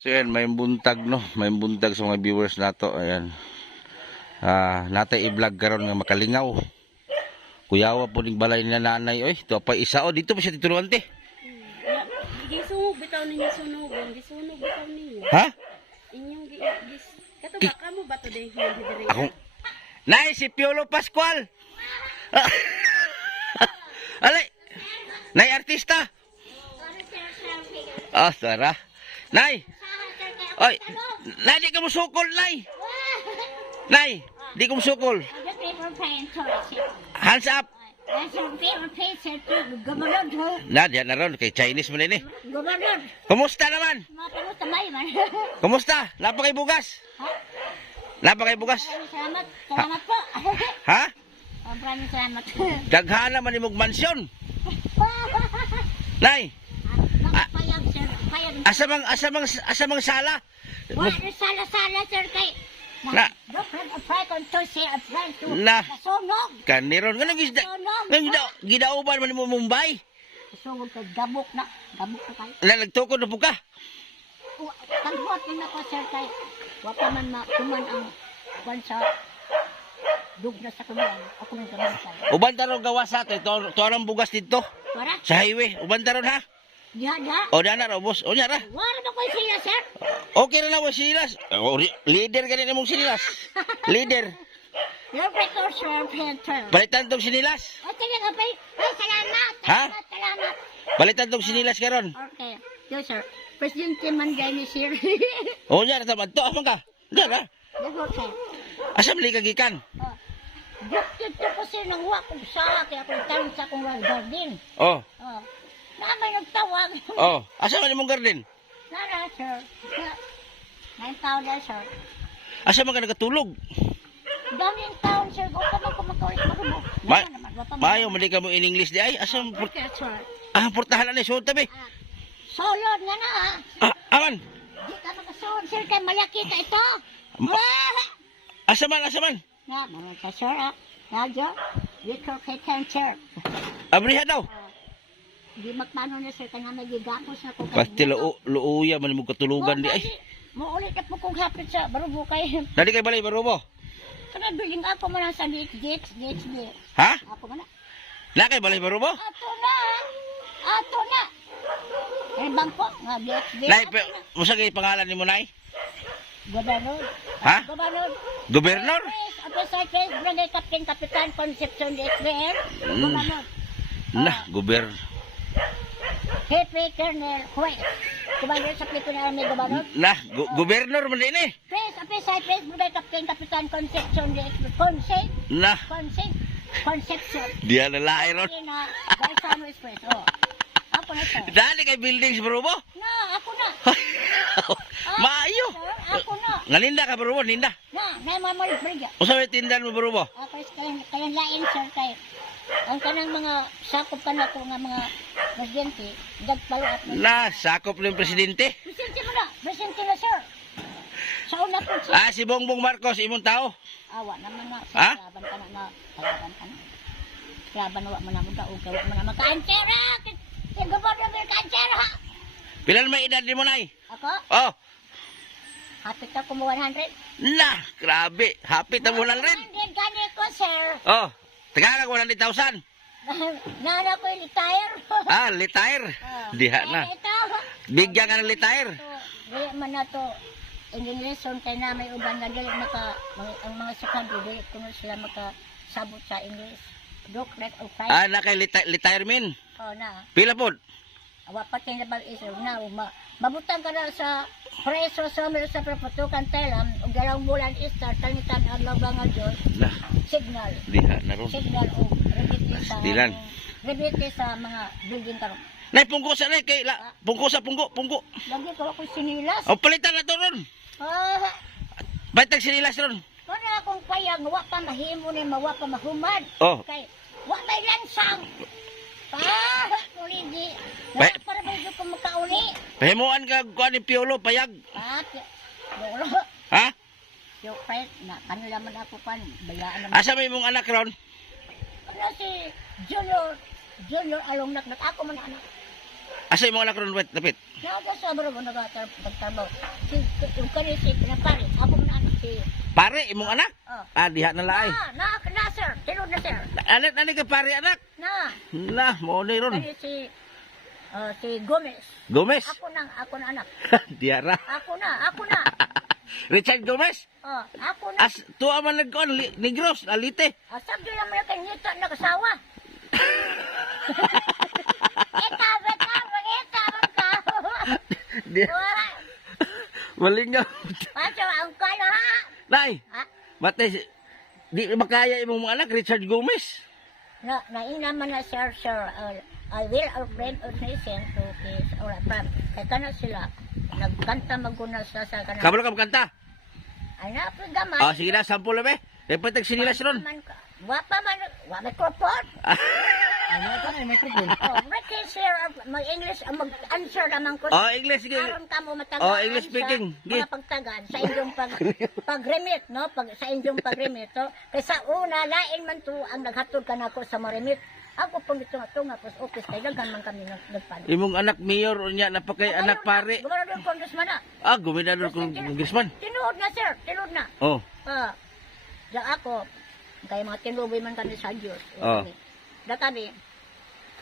So yan, may buntag no, may buntag sa mga viewers nato. Ayan. Natay i-vlog karon nga makalingaw. Kuyawa po ning balay ni nanay oy, to pa isa o dito pa siya tituluan te. Gisunog bitaw ninyo sunugon, gisunog bitaw ninyo. Ha? Inyong gis kato ba kamo ba to day hindi Ako. Nay si Piolo Pascual. Alay. Nay artista. Ah, Sara. Nay. Oy, nay di ka mo sukol, nay. Nay, di ka mo sukol. Hands up. Diyan na ron, kay Chinese mo na ini. Kumusta naman? Kumusta? Napa kay bugas? Napa kay bugas? Salamat, salamat po. Ha? Maraming salamat. Daghan naman imong mansyon. Nay, Payag sir, payag. asamang sala. Wala sala-sala sir kay Na. Different apply kon to say apply to. Na. Sunog. Kaniron nga gidauban man mo Mumbai. Sunog ka gabok na kay. Nagtukod na po ka. Tagbuat na ko sir kay. Wa pa man kuman ang bansa dugna sa kuman. Ako man kaman sa. Uban taron gawa sa atin, to arang bugas dito. Para? Sa highway, uban taron ha. Diha. O dana ra boss, o nya ra. Wala ba ko sila sir? Okay ra na wa silas. Leader ganit imong sinilas. Leader. Your precaution center. Balitan tong sinilas. O sige kapay. Ay salamat. Ha? Salamat. Balitan tong sinilas karon. Okay. Yes sir. Presidente man gani sir. O nya ra tamad to amang ka. Dara. Dago sir. Asa man gikan? Oh. Dukit ko sir nang wa kung sa kaya akong tanong sa akong garden. Oh. Oh. Namay nagtawag. Oh, asa man imong garden? Nara sir. Nine taon na sir. Asa man ka nagatulog? Daming taon sir. Huwag ka man kumakawis marubo. Mayo man di ka mo in English di ay asa mo Okay sir. portahan na so tabi. Solod nga na Aman. Di ka makasolod sir kay malaki ka ito. Asa man? Nga, naman ka sir Radyo. Little kay cancer. Abriha daw. Di magpano na sir kanya may gigapos na ko. Pasti luuya man mo katulugan di ay. Maulit na po kong hapit sa barubo kayo. Nadi kay balay baro mo. Kana building ako man sa DX. Ha? Ako man. Na kay balay baro mo? Ato na. Eh bangko nga DX. Nay, musa kay pangalan nimo nay? Gobernador. Ha? Gobernador. Gobernador? Ako sa Pres, Brigade Captain Kapitan Concepcion de XBR. Gobernador. Nah, Hepe Colonel Juez. Gobernador sa Philippine Army Gobernador. Nah, gobernador man din eh. Pres, sa Pres, Brigade Captain Kapitan Concepcion de XBR. Nah, Concepcion. dia lalaki ron. Na, Gaisano Express. Oh. Ako na sir. Dali kay buildings baro mo? Na, ako na. Maayo. Sir, ako na. Ngalinda ka baro mo, ninda. Na mamalik brigya. Usa may tindan mo baro mo? Ako is kayang lain sir kay ang kanang mga sakop ka na ko nga mga presidente dagpalo at Na, sakop ng presidente. presidente mo na. Presidente na sir. Sa una po sir. Si Bongbong Marcos imong tao. Awa naman na. Ha? Laban ka na. Laban ka na. Laban wa man na mo daog wa man na makaantera. Kay gobernador kaantera ha. Pila na may edad ni mo nay? Ako? Oh, Hapit ako mo 100. nah, grabe. Happy ta mo lang rin. 100 gani ko sir. Oh, taga ko 100,000. Nana ko retire. Retire. Diha na. Bigyan ka ng retire. Dili man na to. English kay na may uban na dili ang mga sakado dili kuno sila makasabot sa English. Doctorate of Science. Na kay retirement. Oh na. Pila pod? Awa pa kay nabal is na mabutang ka na sa preso sa mga sa perpatukan telam ug dalawang bulan istar tanitan adlaw nga Dios. Nah, Signal. diha na ron. Signal o Dilan. rebite sa mga building karon. Nay pungko sa nay kay pungko. Lagi ko ako sinilas. O palitan na to ron. Baitag sinilas ron. Kung akong payag, wa pa mahimo ni wa pa mahumad. Oh. Kay, wa may lansang. Kuligi. Para ba ko makauli? Pahimuan ka kuan ni Piolo payag. Yolo. Ha? Yo, pet na kanila man ako pan. Bayaan naman. Asa may mong anak ron? Ano si Junior along nak ako man anak. Asa imong anak ron wet dapit? Naka sa bro ko nagtatrabaho. Yung kani si pinapari. Ako man anak si... Pare imong anak? Oh. Diha na laay. Na, sir. Tilod na, sir. Anak ani ka pare anak? Na. Na, mo ni ron. Kani si Gomez. Gomez. Ako na anak. Diha ra. Ako na. Richard Gomez. Ako na. Tuwa man nagkon Negros, alite. Sabi lang mo na kanyita na kasawa. Di malingaw. Paso, ang kala ha? Nay, Ha? matay di makaya imong mga anak Richard Gomez. Nainaman na sir, I will our friend or listen to this or from. Kaya kana sila, nagkanta maguna sa kana. Kabalo ka magkanta? Ay na, gamay. Sige na, sample na be. Repatag sinilas ron. Wapa man, microphone. Ano ito na yung microphone? Record sir, mag-English, mag-answer naman ko. English, sige. Karon ka mo matagaan English speaking. sa mga pagtagaan sa inyong pag-remit, no? Sa inyong pag-remit, no? Kaysa una, lain man to ang naghatod ka na ako sa ma-remit. Ako pong ito nga po sa office, kaya daghan man kami nagpano. Imong anak mayor unya napakay anak pare. Gobernador congressman na. Gobernador congressman. Tinuod na sir, tinuod na. Oh. Diyan ako, kaya mga tinuboy man kami sa Diyos. Oh. Kami,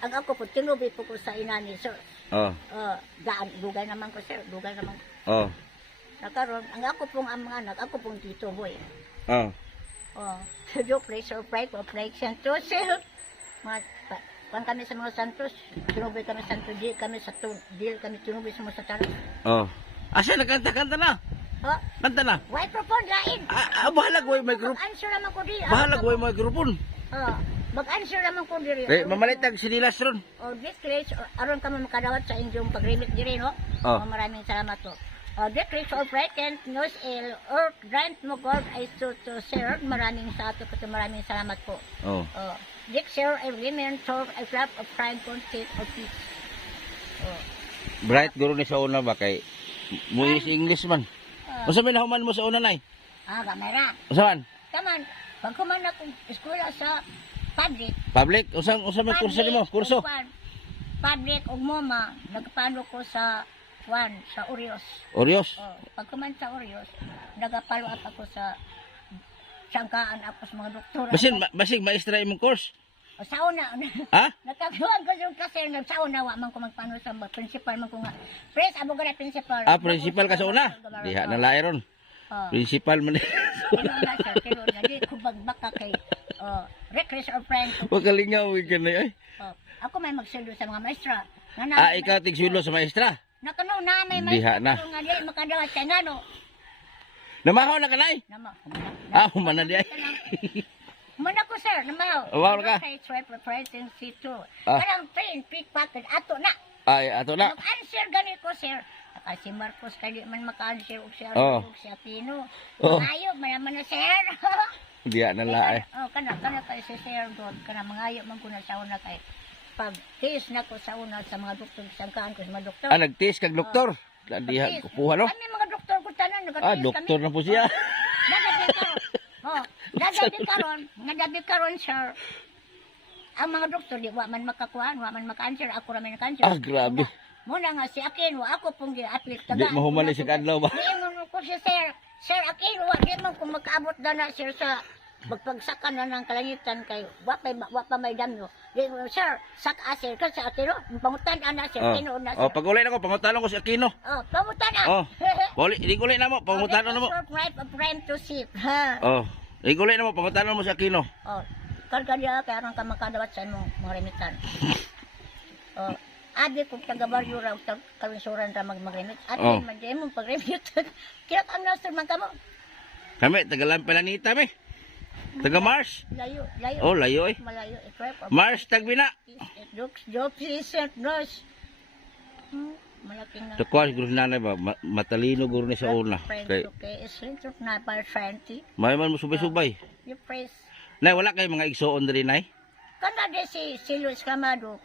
ang ako po, tinuboy po ko sa inani, sir. Oh. Daan, dugay naman ko, sir. Dugay naman. Oh. Nakaroon, ang ako pong ang mga anak, ako pong tituboy. Oh. So, do pray, so pray, Santos, sir. Kung kami sa mga Santos, tinuboy kami sa Santos, deal kami tinuboy sa mga Santos. Oh. Asa nagkanta-kanta na? Kanta na. Microphone, lain. Bahala ko yung microphone. Mag-answer naman ko di. Bahala ko yung microphone. Mag-answer naman ko diri. Mamalitag sinilas ron. Decrease, aron ka mo makadawat sa inyong pag-remit diri, no? Maraming salamat to. Decrease or pregnant, news ill, or grant mo God ay to serve. Maraming salamat po. Declare a women serve a flap of prime content of peace. Bright guro ni sa una ba kay mo English man. Unsa may nahuman mo sa una nay? Kamera. Unsa man? Kaman, pag kuman akong eskwela sa public. Public? Unsa may kurso nimo? Kurso? Public ug MOMA, nagpano ko sa sa Urios. Urios? Pag kuman sa Urios, nagapalo up ako sa sangkaan ako sa mga doktor. Basig maestra imong course. Sa una, Ha? natagawan ko yung kasi sa una, wa man ko magpano sa principal man ko nga. Pres, abogada principal. Principal ka sa una? Diha na lae ron. Principal man. Pero hindi ko bagbaka kay reckless or friend. Wa kalingaw ka na ay. Ako may magsulo sa mga maestra. Ikaw tigsulo sa maestra? Nakano na may Diha maestra. na. Nga di makadawat sa ngano. Namahaw na kanay? Humana di ay. Humana ko sir, namahaw. Wow ka? Representing C2. Karang train, pickpocket, ato na. Ay, ato na. Mag-answer ganito ko sir. Si Marcos kaya man maka-answer og siya og si Aquino. Ayaw, mayaman na sir. Diya na lae. Kana kay si Sir God, kana mangayo man ko na sa una kay pag test na ko sa una sa mga doktor, sangkaan ko sa mga doktor. Nag-test kag doktor? Diha kuha no? Kami mga doktor ko tanan nag-test doktor na po siya. Nagabi karon sir. Ang mga doktor di wa man makakuan, wa man maka-answer, ako ra man naka-answer. Grabe. Muna nga si Aquino, ako pong gi-apply Di mahumali si kadlaw ba? Di mo ko si Sir Aquino, di mo ko makaabot na sir sa magpagsakan na ng kalangitan kay wa pa may damyo. Di mo sir, sak asir ka sa Aquino, pangutan ana sir, tinuod na sir. Pag-uli na ko, pangutan ko si Aquino. Pangutan na. Hindi uli na mo, pangutan na mo. Prime to sip. Hindi uli na mo, pangutan mo si Aquino. Karga niya, kaya rin ka makadawat sa mga remitan. Adi kung taga-baryo raw, kalinsuran ra mag-remit. Adi man di mo pag-remit. Kaya ang nasir man ka mo. Kami, taga-Lampelanita me. Taga-Mars. Layo. Layo eh. Malayo. Mars, Tagbina. Jokes, nurse. Malaking na. Takuha, siguro nanay ba, matalino guro ni sa una. Friend okay, islintok na para friendly. May man mo subay-subay. You praise. Nay, wala kayo mga igsoon diri nay? Kana de si Luis Camado,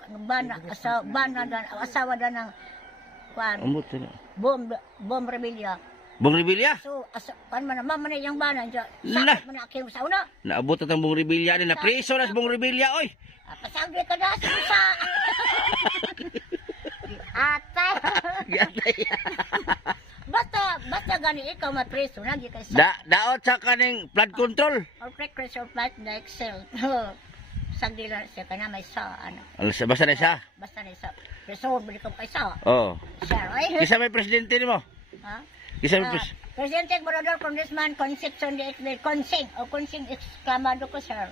asawa dan ng kuan. Bom Rebilla. Bong Rebilla? So, kan man man yang bana ja. Nah. Sakit man akim sa una. Naabot at ang Bong Rebilla din na preso na sa Bong Rebilla oy. Pasagdi ka na sa. Atay. Giatay. Basta gani ikaw mapreso na di kay sa. Daot sa kaning flood control. Or precursor flight na Excel. Sagdila siya kana may sa ano. Basta na siya. Basta na sa. Resort balik ko kay sa. Oh. Sir, ay. Kisa may presidente nimo. Ha? Kisa may Presidente Borodor Congressman Concepcion de Exbel Consing o Consing exclamado ko sir.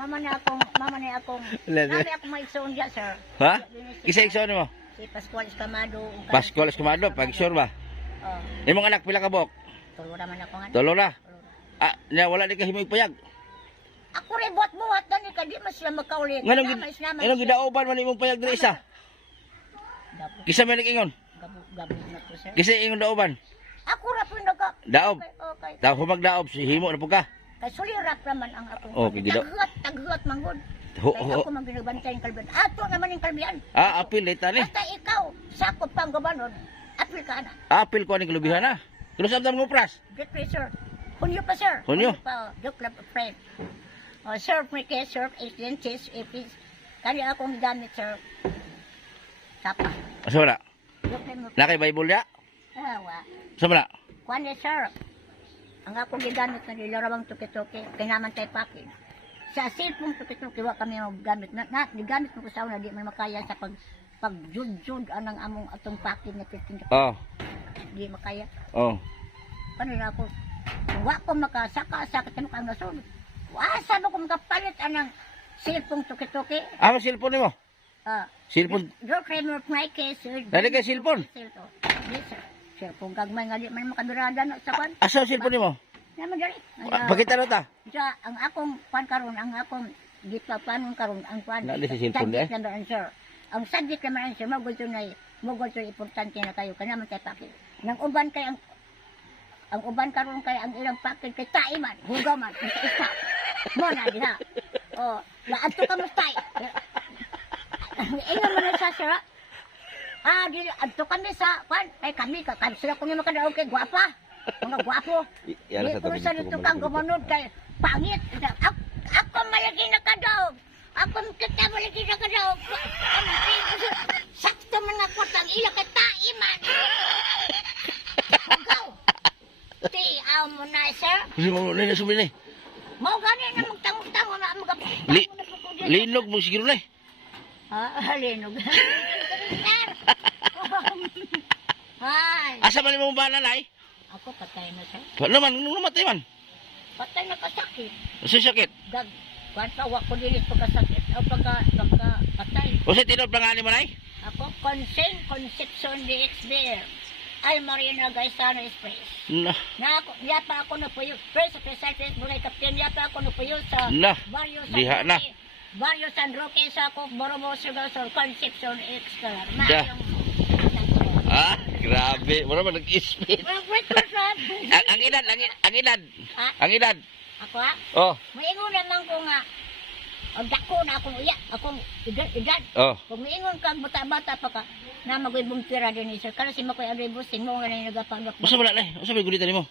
Mama na akong nami akong may igsoon diya sir. Ha? Kisa igsoon nimo? Si Pascual Escamado. Pascual Escamado, pag sure ba? Oh, Imong anak pila ka buok? tulo naman ako nga. Tulo na. Wala di ka himoy payag. Ako rin buhat-buhat na ni kadi mas sila magkaulit. Anong gidaoban man imong payag diri isa? Kisa may nag-ingon? Gabu na po sir. Kisa ingon daoban? Ako ra po naga. Daob. Okay. Daw humag daob si himo na po ka. Kay sulirap naman ang akong. Okay, gidaw. Taghuat manggod. Kaya ako mang ginabantay yung kalbiyan. Ato naman yung kalbiyan. Apil dita ni. Basta ikaw, sakop pang gabanon, apil ka na. Apil ko ni kalubihan na. Kuno sa mo pras. Get ready, sir. Hunyo pa, sir. Hunyo? Pa, joke lang, friend. Sir, may kaya, sir, agencies, ifis. Kani akong gamit, sir. Sapa. Asa wala? Joke lang mo. Na kay Bible ya? Awa. Asa wala? Kwan sir. Ang akong gigamit na nilarawang tuki-tuki, kinaman tayo pakin. Sa cellphone tuki-tuki, wa kami gamit. Gigamit mo ko sa una, di man makaya sa pagjud-jud anang among atong pakin na pitin. Oh. Di makaya. Oh. Paano na ako? Kung wa ko makasaka-sakit mo kang nasunod. Asa mo ko makapalit anang cellphone tuki-tuki? Ano cellphone mo? Cellphone. Draw Kramer my case. Dali kay cellphone? Yes, sir. Cellphone gagmay nga di man makabirada na sa kwan. Asa cellphone mo? Naman dali. Pakita na ta. Sa ang akong kwan karon, ang akong gipapanon karon ang kwan. Nali sa cellphone di? Naman sir. Ang subject naman sir, magulto na importante na kayo kana man tay pakit. Nang uban kay ang uban karon kay ang ilang pakit kay taiman, hugaw man, isa. Mo na diha. Oh, laadto ka mo tay. Ingon mo na sa sir. Di adto kami sa kwan, kay kami sila kung makadaog kay gwapa. Mga gwapo. Yan Di sa ko tabi sa ko, dito kang gumanod kay pangit. Ako malagi na kadaog. Ako kita malagi na kadaog. Sakto man nga kwatang ila ka taiman. Ikaw. Aw mo na, sir. Kasi mo na sumi ni. Mau gani na magtangog-tango na mga Linog mo siguro na. linog. Ay. Asa man mo ba nanay? Ako patay na, sir. Ano man, nung namatay man? Patay na kasakit. Sa sakit. Kwan pa, wak ko dilit pagkasakit. O patay. O sa tinod pangalan mo nay? Ako, Concepcion de Exbel. Ay, Marina Gaisano Express. Na. Yapa ako na puyo. First President Bulay Captain, yapa ako na puyo sa Na. Barrio San Diha na. Roque. Barrio San Roque sa ako, Borobo, Sugasol, Concepcion Exbel. Da. Grabe. Wala man nag-spit. Ang edad. Ha? Ang edad. Ako ha? Oh. Maingon naman ko nga, ang dako na akong uya, akong edad. Oh. Kung maingon kang bata-bata pa ka, na mag-ibong pira din sir. Kana si Makoy Arribusin mo nga na nagapangak. Usa wala nay? Usa may gulitan nimo?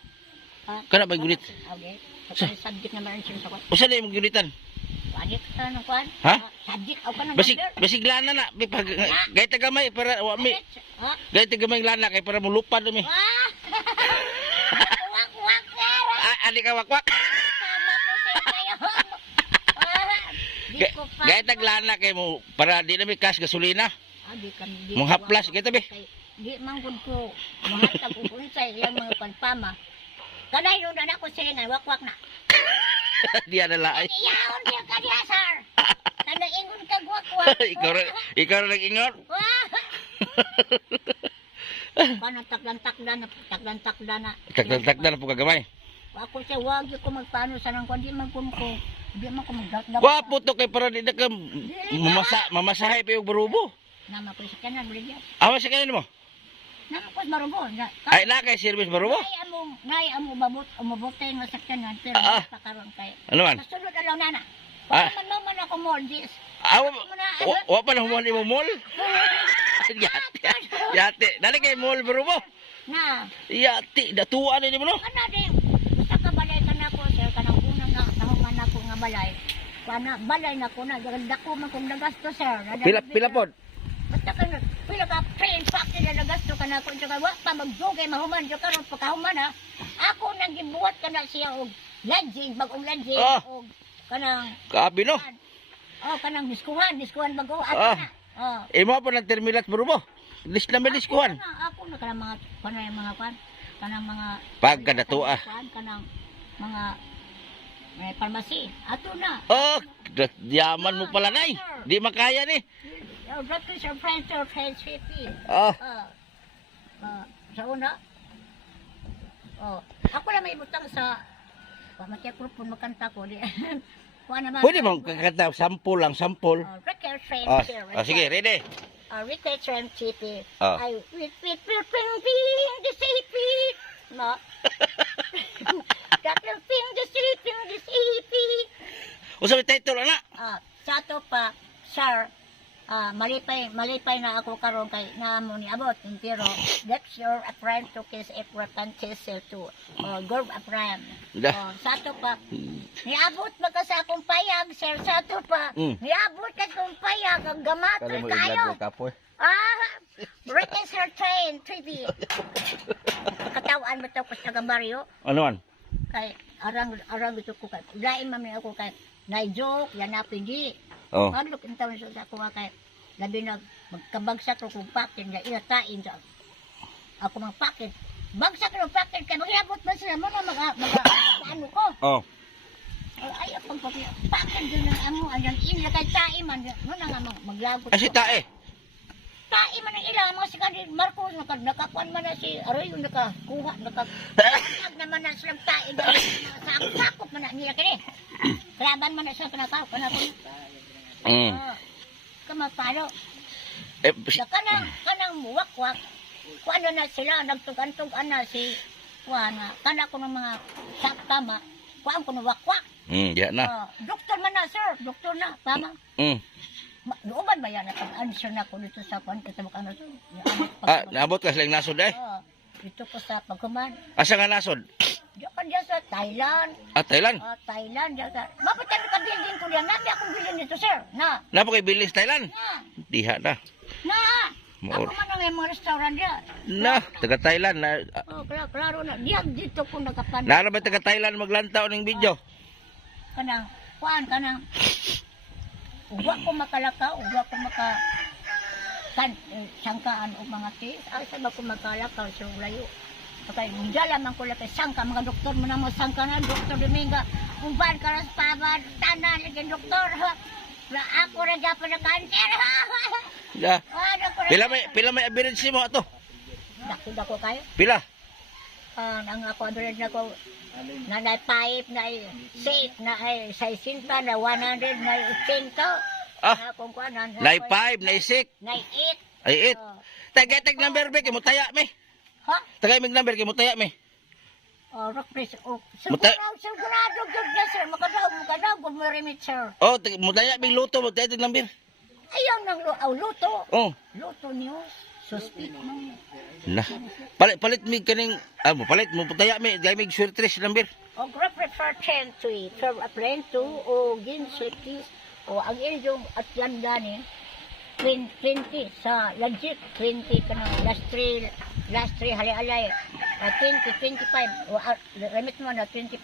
Ha? Kana ba gulit? Okay. Sa subject naman siya sa kwan. Usa na imong gulitan? Panik ka ng kwan? Ha? Subject, o ka ng Basig lana na. Gay tagamay para wa mi. Ha? Gay tagamay lana kay para mulupad mi. Ah! Wak-wak Ali ka wakwak. Tama ko sa kayo. Di ko pa. Gay taglana kay mo para di na mi kas gasolina. Di kami. Mong haplas kita be. Di manggod ko. Mahatag ko unsay yang mga panpama. Kanay nun na ako silingan, wak-wak na. Di ana laay. Iyaon niya ka diya, sir. Kada ingon ka wak-wak. ikaw ra nag-ingon. Kana takdan-takdan na. Takdan na po kagamay. Ako siya, wag ko magpano sa nang di man ko magdakdak. Wapo to kay para di na ka mamasahay pa yung barubo. Nama ko sa kanan, Brigitte. Awa sa kanin mo? Nama ko sa marubo. Ay na kay service barubo? Nay amo umabotay nga sa kanan, pero pakaron kay. Ano man? Nasulod alaw nana. Ah. Man ako mo, dis. Wa pa na humuan imo mall? Yate. Dali kay mall barubo. Na. Yate, datuan ni mo no? Kana din. Basta ka balay ka na ko, sir, kanang unang nahuman ako nga balay. Kana balay na ko na, dako man kung nagasto, sir. Pila pod? Basta ka na, pila ka train factory na nagasto ka na kung saka wa pa magdugay mahuman jo karon pagkahuman ha. Ako nang gibuhat ka na siya og lodging, bagong lodging og kanang Kaabi no. kanang diskuhan bago ako Ah. na. Oh. Imo pa ng terminal bro mo. List na diskuhan. Ako na kanang mga kanang mga Pagkadatua. kanang mga may pharmacy. Ato na. Oh, yaman mo pala nay. Di makaya ni. Doctor Sir Francis City. Oh, Sa una. Ako lang may butang sa pamatya ko pun makanta ko di. Kuha naman. pwede mo kakanta sample lang, sample. Record Friend Ah, Sir. sige, ready. Record Friend City. Ah. I with the city. No. Dr. Ping the city. Usa may title ana. Sa ato pa, sir, malipay na ako karon kay naamo ni abot pero that's your friend to kiss if repentis to gorb a friend. Sa ato pa niabot ba ka sa akong payag sir sa ato pa niabot ka sa akong payag ang gamat kayo. kapoy. British her train trivi. Katawan mo to ko sa Mario Ano man? kay arang ito ko kay lain man ako kay na joke yan na pindi. Oh. Ano kung tawag sa ako kay labi na magkabagsak ko kung pakin na ilatain sa ako mga pakin. Bagsak ko ng pakin kay magyabot man sila mo na ano ko. Oh. Ay pag pakin din ang amo ang ina kay tae man mo na nga maglagot. Kasi tae. Tae man ang ilang mga si Marcos nakakuan man na si Aroy yung nakakuha naman na silang tae dahil sakop man na niya kini. Kalaban man na siya panakaw kamapalo. Kanang muwakwak. Kung ano na sila, nagtug-antug na si kana ko ng mga saktama. Kuan ko ng wakwak. Yan na. Doktor man na, sir. Doktor na. Tama. Looban ba yan? Nag-answer na ko dito sa kuan. Kita mo ka na, sir. Naabot ka silang nasod eh? Dito ko sa pagkuman. Asa nga nasod? Diyan ka dyan sa Thailand. Thailand? Thailand. Mapatan ka building ko diyan. Nabi akong building dito, sir. Napa kay Bilis Thailand? Diha na. Ako man ang mga restaurant diyan. Taga Thailand na. Klaro na. Diyan dito ko nakapan. Nara ba taga Thailand maglantaw ning video? Kanang ugwa ko makalakaw, ugwa ko sangkaan o mga tis. Asa ba ko makalakaw sa layo? Okay, mundala man ko lakay sangka, mga doktor mo na mo sangka na, Dr. Dominga, umban ka na sa pabad, tanan, lagyan doktor, ha? Ako rin dyan pa na cancer, ha? Pila may average mo ato? Dako kayo? Pila? Ang ako average na ko, na 5, na 6, na 60, na 100, na 80. Kung kuanan. Na 5, na 6. Na 8. Ay 8. Tagay number be, kay mo taya me. Ha? Tagay mig number kay mo taya me. Rock press. Sigurado good na sir. Makadaw, good mo remit sir. Mo taya mig luto, mo taya number. Ayaw nang luto. Luto news. Suspect mo. Palit mig kaning, palit mo taya me, gay mig surtres number. O refer 10 to it. Serve a plan to o gin sweeties. O ang inyong at yan gani. 20 sa legit 20 ka na last 3 hali-alay 20, 25 o remit mo na 25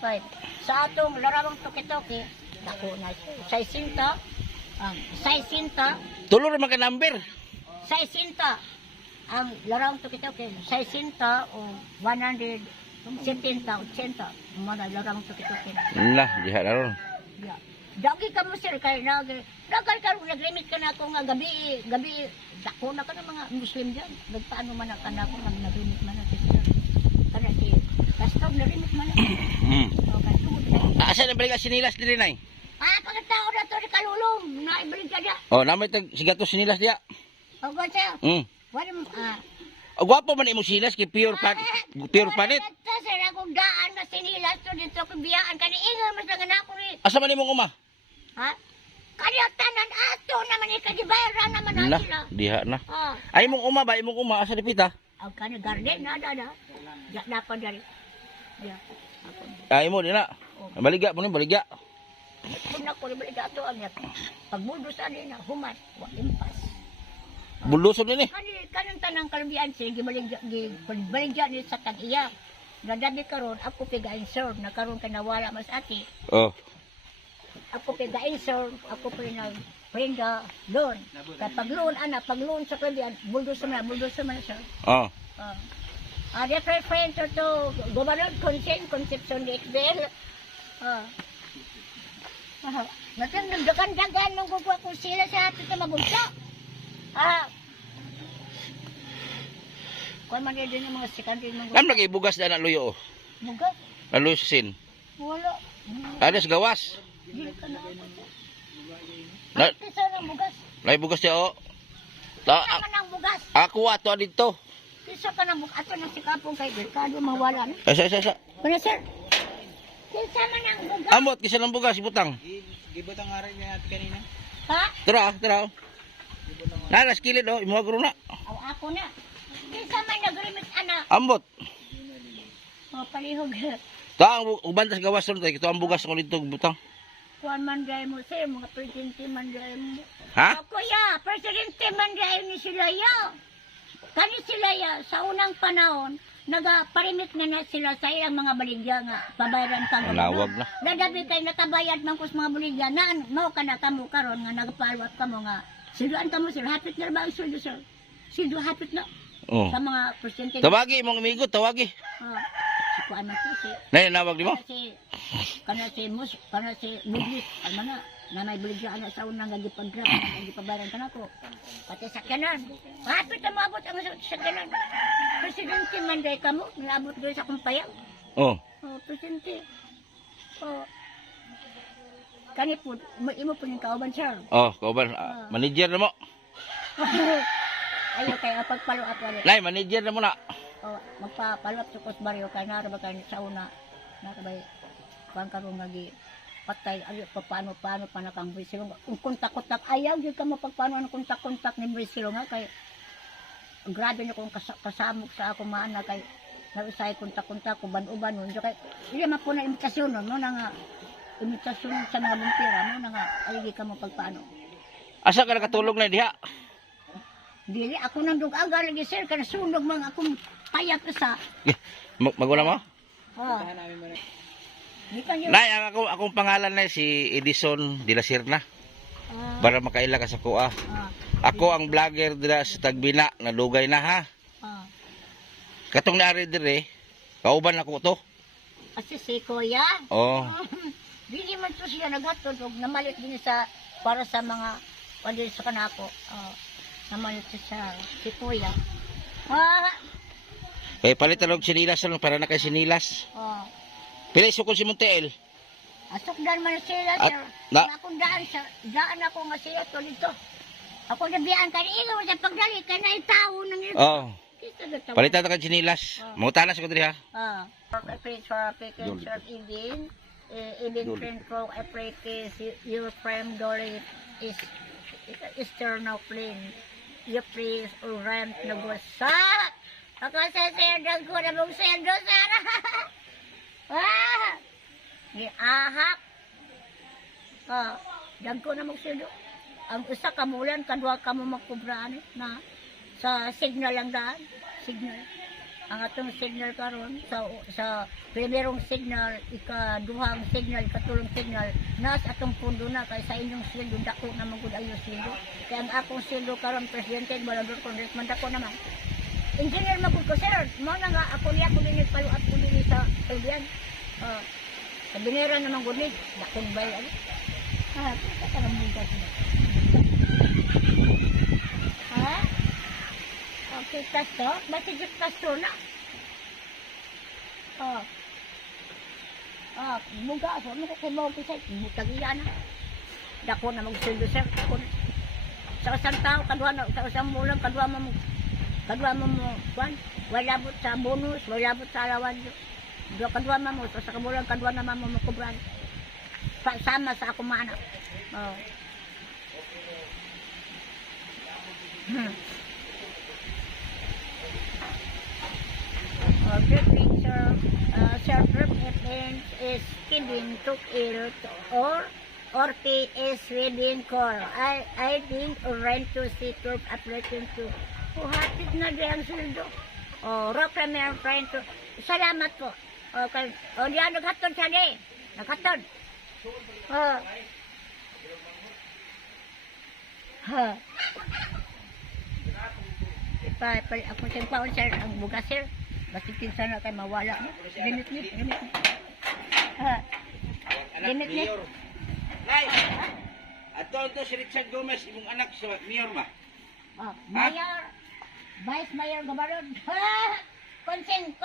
sa atong larawang toki-toki dako na 60 Tulo ra man ka number 60 ang larawang toki-toki 60 o 170 80 mga larawang toki-toki diha na ron. Dagi ka mo sir kay dagal ka nag-limit ka na ako nga gabi dako na ka ng mga Muslim diyan nagpaano man ka na ako nga nag-limit man na sila kana si pastor na limit man okay asa na balik sinilas diri nay pagkatao na to ni kalulong na ibalik ka dia namay tag sigato sinilas dia sir wala mo gwapo man imong sinilas kay pure panit sir akong daan na sinilas to dito ko biyaan kani ingon mas nga ako ni asa man imong uma ha? Kaya tanan ato naman ikagibayaran naman na sila. Diha na. Ay imong uma asa dipita? Ang kana garden na da. Dapat dari. Ya. Ay mo dina. Baligya mo ni baligya. Kung ako ni baligya ato ang yak. Pagmudo sa din na human wa impas. Buldoson din eh. Kanang tanang kalbian sir, gibaligya ni sa tag-iya. Nadabi karon ako pigain sir, nakaroon ka nawala mas ati. Oh. Ako pigain sir, ako pa rin prenda loan. Kapag loan, pag loan sa kalbian, buldoson na sir. Oh. Different friends to Governor Concepcion de Excel. Nagdagan ng gugwa ko sila sa atin na mabunso. Kung man din yung mga secondary ng Nam lagi bugas na luyo. bugas, Luyo sa sin. wala. Adas gawas. Dili ka na. Na, Kisa ng bugas. lay bugas niya oh. Kisa man ng bugas. Ako ato dito. Kisa ka ng bugas. Ato na si Kapong kay Mercado mawala. Sa. Kuna sir. Kisa man ng bugas. Amot kisa ng bugas ibutang. Gibot ang aray niya at kanina. Ha? Tara. Naras kilid oh, imo agro na. Aw ako na. Kisa man nagrimit ana. Ambot. Palihog. Ta ang uban tas gawas ron tay kito ang bugas ko dito butang. Kuan man dai mo sir, mga presidente man dai mo. Ha? Ako ya, presidente man dai ni sila ya. Kani sila ya sa unang panahon, nagaparimit na sila sa ilang mga baligya nga pabayaran ka nga. Manawag na. Dadabi kay natabayad man kus mga baligya na mao kana kamo karon nga nagapalwat kamo nga. Siluan kamo sir, hapit na ba ang sweldo sir? Sildo hapit na Oh. sa mga presidente. Tawagi mong amigo, tawagi. Si kuan man po si Nay nawag di mo. kana si Muglis, almana, na may baligya ana sa unang gagipagrap, gagipabayaran ka na ko. Pati sakyanan. Hapit na maabot ang sakyanan. Presidente man day kamo, naabot doon sa kumpayang. Oh. Presidente. Kani po, imo po yung kauban, sir. Oh, kauban manager na mo. Ayaw kayo, pagpalo at wala. Nay, manager na mo na. Magpapalap sa Cosbarrio, kaya naraba kayo sa una. Nakabay, kung karong nagi patay, ayaw pa paano pa nakang Brisilo. Kung kontak-kontak, ayaw yun ka mapagpaano ang kontak-kontak ni Brisilo nga. Kaya, grabe na kung kasamok sa ako maana kay nausay kontak-kontak, uban-uban nun. Kaya, hindi man po na imitasyon nun, no, na nga, imitasyon sa mga bumpira, no, na nga, ayaw ka mapagpaano. Asa ka nakatulog na diha? Dili, ako nang dugaga lagi sir, kana sunog mga akong payat sa. Maguna mo? Tahan namin mo na. Di ka niyo. Nay, akong pangalan na si Edison de la Serna. Para makaila ka sa kuha. Ako ang vlogger dira sa Tagbina, nadugay na ha. Katong naari dire, kauban ako to. Kasi si Kuya. Oh. Dili man to siya nagatulog, namalit din sa para sa mga wala sa kanako. Namalit siya si Kuya. Kaya palitan og sinilas lang para na kay sinilas. Pila isukon si Montel. Asok dan man sila At- sir. na- Akong daan ako nga siya to dito. Ako nabiyaan ka rin sa pagdali ka na itaw nang ito. Oh. Kita gatawa. Palitan ka sinilas. Mangutanas ko diri ha. I pray for Pekin Church Even. Even friend ko, I pray kay your friend Dory is external plane. You please rent na gusa. Ako sa serdang ko na mong serdo, Sara. Ni ahak. Dag ko na mong serdo. Ang isa kamulan, kadwa ka mo magkubraan na sa signal lang daan. Signal. Ang atong signal karon sa primerong signal, ikaduhang signal, ikatulong signal, nas atong pundo na kay sa inyong sildo dako na magud ayo sildo. Kaya ang akong sildo karon presidente Balador Congressman dako naman. Engineer magud ko sir, mo na nga ako niya ko dinit paluat ko dinit sa Tubian. Sa binera naman gud ni dakong bay ano. Katanong bukas na. Okay, pastor. Bakit yung pastor na? Buga. So, ano ko kay Mawag Pisay? Butagiya na. Dako na magsundo, sir. Sa isang tao, sa isang bulan, kadwa mo, kwan. Wala bot sa bonus, wala bot sa alawan. Kadwa mo, sa kabulan, kadwa naman mo makubran. Sama sa akong mga anak. Good picture, self-reference is Kevin took ill or Orti is within core. I think rent to see to applying to. Hatid na diyan sildo. Rock premier friend to. Salamat po. Okay. Diyan naghatod siya di. Naghatod. Ako siyang paon sir, ang bugas sir. Basikin sana kay mawala. Limit ni. Limit ni. Nay, ato si Richard Gomez, imong anak sa mayor ba? Mayor. Vice Mayor Gabaron. Konsen.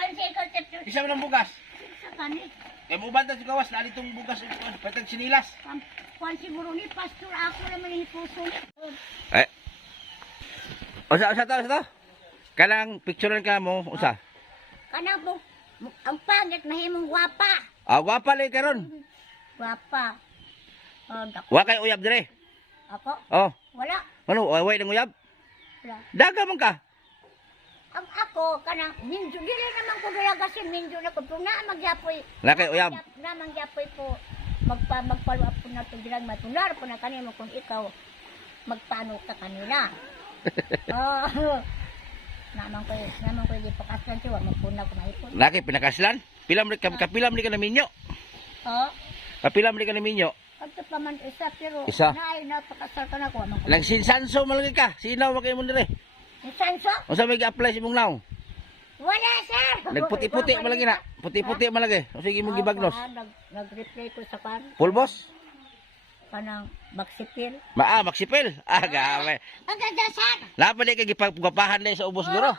Isa man ang bugas. Sa kani. Kay mo banda sa gawas na ditong bugas patag sinilas. Kwan siguro ni pastor ako naman ni puso. Usa to. Kanang picturean ka mo, usa. Kanang po, ang pangit mahimong gwapa. Gwapa lay karon. Gwapa. Dako. Wa kay uyab dire. Ako? Oh, Wala. ano, way nang uyab? Wala. Daga man ka. Ang ako, kanang, minjo, dili naman ko dulagasin, minjo na ko, kung naamagyapoy, Na kay uyab. naamagyapoy po, magpaluap po na ito, dilang matunar po na kanimo kung ikaw, magpano ka kanila. Naman ko, di pakaslan siya, magpuna ko maipon. Naki pinakaslan. Pilam ni ka na minyo. Kapilam ni ka na minyo. Pagka pa man isa, pero, Isa? napakasal ka na ko, Nagsinsanso malagi ka. Sinaw mo kayo mo dire. Isanso? Unsa may gi-apply sa imong naw? Wala, sir! Nagputi-puti malagi na. Puti-puti malagi. O sige mo gibagnos. Nag-reply ko sa kan, Pulbos? kanang baksipil. Maksipil. Gawe. Ang ganda, sir! Napa di ka gipagpahan na sa ubos guro.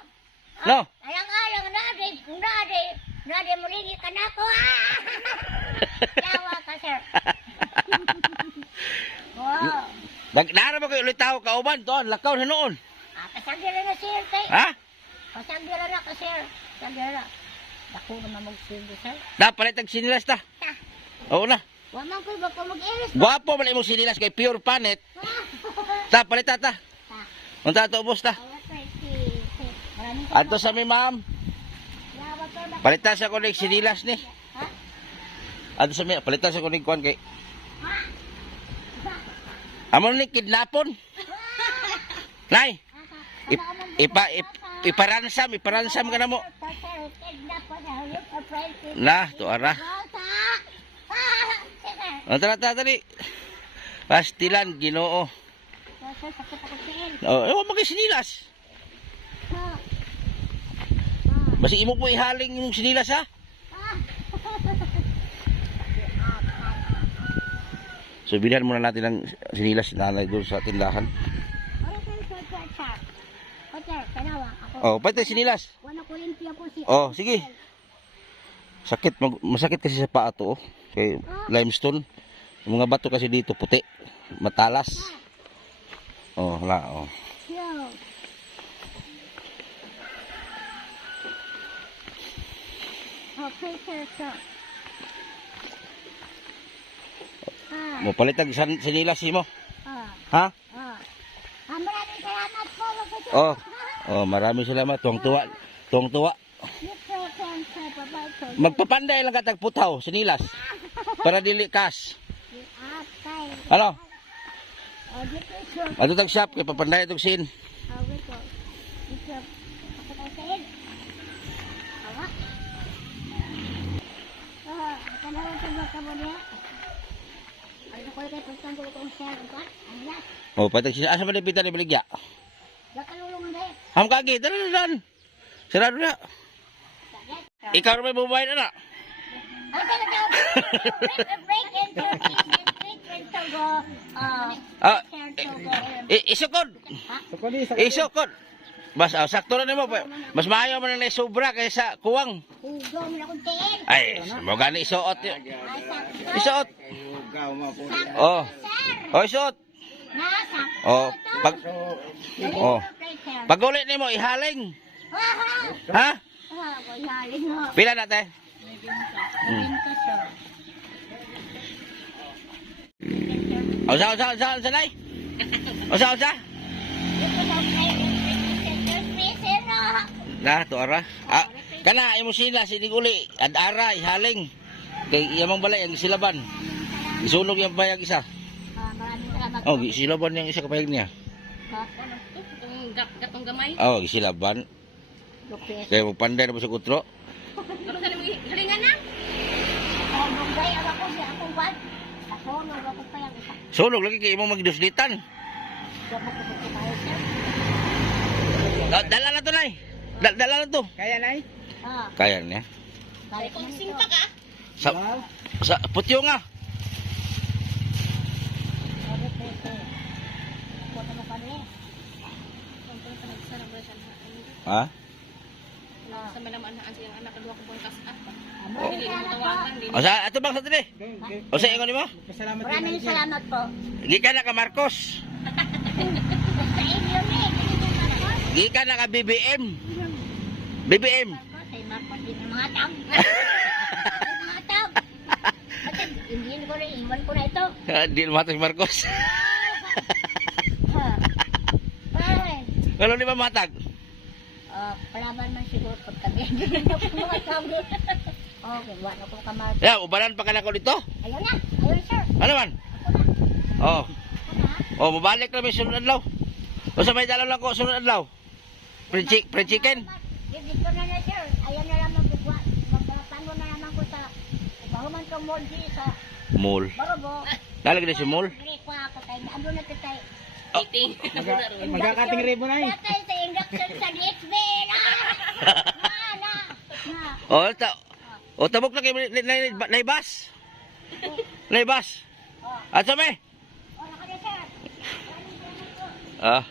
No? Alang-alang, nade, muligi ka na ko, Yawa ka, sir. Wow. Nara ba kayo ulit tao kauban to? Lakaw na noon. Pasagira na, sir, kay. Ha? Pasagira na ka, sir. Pasagira. Dako naman mag-sirdo, sir. Dapat tag sinilas ta. Oo na. Waman ko ba ko mag-iris? Gwapo man imong sinilas kay pure panet. Ta palit ta. Unta to ubos ta. Maraming Adto sa mi ma'am. yawa, sir. Palitan sa ko ning sinilas ni. Ha? Adto sa mi palitan sa ko ning kuan kay. Amon ni kidnapon. Nay. Iparansam ka na mo. Nah, to ara. Tara tali. Pastilan Ginoo. Ewan magay sinilas. Basi imo po ihaling yung sinilas ha. So bilhan muna natin ng sinilas na nanay doon sa tindahan. Oh, pati sinilas. Oh, sige. Masakit kasi sa paa to, oh. Kay limestone. Yung mga bato kasi dito puti, matalas. Oh, wala, oh. Mo palitag sinilas mo. Ha? Maraming salamat po. Oh. Oh, maraming salamat. Tuwang-tuwa. Magpapanday lang katag putaw, sinilas. Para dili kas. Ano? Ato tag shop kay papanday tog sin. Oh, patag sin. Asa man pita ni baligya? Ham kagi, dan. Sarado na. Ikaw rin may bubuhay na na. Isukod. Isukod. Mas sakto na nimo. Mas maayo man na sobra kaysa kuwang. Ay, mo gani isuot. Isuot. Oh. Oh, isuot. Oh, pag ulit nimo ihaling. Ha? Pila na te? Usa nay? Usa? Na to ara. Kana imo sila sinig uli ad ara ihaling. Kay iyang balay ang silaban. Isunog yang bayag isa. Oh, gisilaban yung isa kapayag niya. Gatong gamay. Oh, gisilaban. Lupis. Kaya magpanday na po sa kutro. Ano ka naman galingan na? Dunggay ako siya akong kwan. Nasunog ako pa yung isa. Sunog lagi kayo imong magduslitan. Dapat ko po tayo, sir. Dala na to, Nay. Dala na to. Kaya, Nay? Kaya niya. Balik Kung mo nito. sinta ka. Sa putyo nga. Balik mo ito. Punta mo pa rin. Kung pa nagsarang ba siya na. Ha? Sa malaman na ang siyang anak kadua ko pang kas. Amo, Hindi mo tawagan. Hindi O sa ato bang sa tini? Okay. O sa ingon nimo? Pasalamat din, maraming Nay. salamat po. Gikan na ka Marcos. Sa inyo ni. Gikan na ka BBM. BBM. Say Marcos din ang mga tab. Mga tab. Kasi hindi ko rin, iwan ko na ito. Di matay si Marcos. Ay. Ano ni ba matag? Palaban man siguro pag kami. Mga tab. Okay, wala ko kamar. Ya, ubanan pa ka na ko dito. Ayun na. Ayun, sir. Ano man? Oh. Oh, mabalik na may sunod adlaw. O sa may dalaw lang ko sunod adlaw. Pre chicken. Dito na na, sir. Ayan na lang magbubuhat. Magpapano na naman ko sa bahuman ko moldi sa Mall. Barobo. Dalag na si mall. Ko ako tayo. Ano na tayo? Eating. Magkakating ribo, Nay. Datay sa induction sa DXB. Na. Oh, tabok na kay naibas. Naibas. At sa may. Wala ka na, sir. Ah.